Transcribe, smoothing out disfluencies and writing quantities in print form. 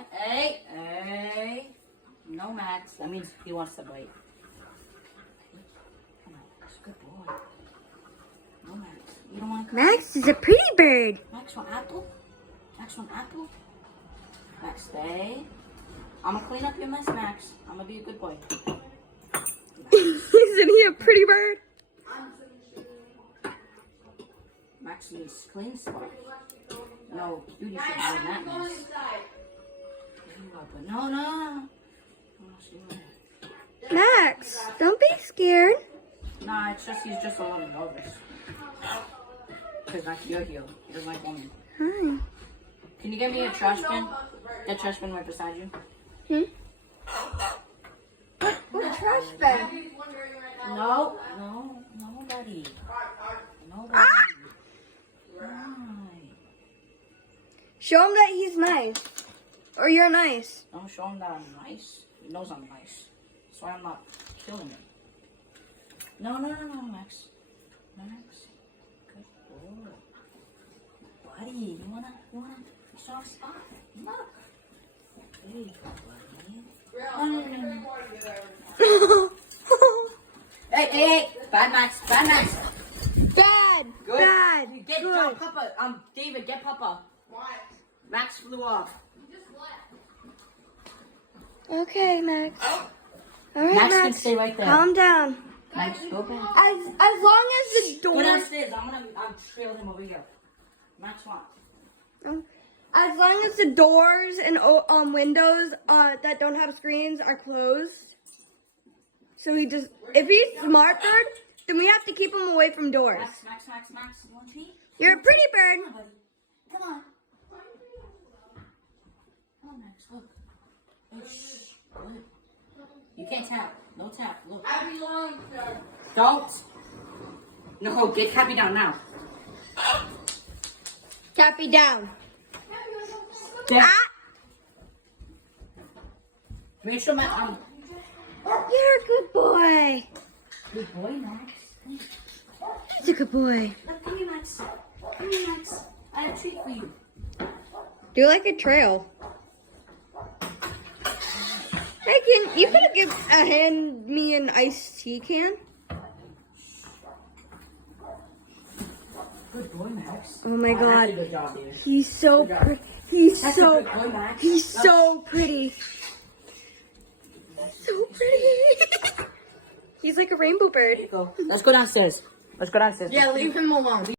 Max. Hey, hey. No, Max. That means he wants to bite. Come on, that's a good boy. No, Max. You don't want to come? Max is a pretty bird. Max want apple? Max want apple? Max, stay. I'm going to clean up your mess, Max. I'm going to be a good boy. Isn't he a pretty bird? Max needs clean spot. No, Beauty should be in that mess. No, no. Max, don't be scared. Nah, it's just, he's just a little nervous. Because Max, you're here. He doesn't like women. Hi. Can you get me a trash bin? That trash bin right beside you. What trash bin? No, nobody. Nobody. Ah! Right. Show him that he's nice. Or you're nice. Don't show him that I'm nice. He knows I'm nice. That's why I'm not killing him. No, Max. Max. Good boy. Buddy, you wanna soft spot? Look. Hey, buddy. Hey. Bad Max. Dad. Good. Bad. Get Good. Papa. David, get Papa. What? Max flew off. You just left. Okay, Max. All right, Max can Max. stay right there. Calm down. Max, go back. As long as the Go door. downstairs. I'm trail him over here. Max, what? As long as the doors and windows that don't have screens are closed. So if he's smart bird, then we have to keep him away from doors. Max. You want to pee? You're a pretty Come bird. on, buddy. Come on. Come on, Max. Look. Oh, shh. Look. You can't tap. No tap. Look. I belong, sir. Don't. No, get Cappy down now. Cappy down. Down. Ah! Make sure Max. You're a good boy. Good boy, Max. He's a good boy. Look, come here, Max. Come here, Max. I have a treat for you. Do you like a trail? Hey, you could have hand me an iced tea can? Good boy, Max. Oh my That's a God. good job, dude. He's so Good job. pretty. He's That's a so good boy, Max. he's so pretty. So pretty. He's like a rainbow bird. There you go. Let's go downstairs. Yeah, leave him alone.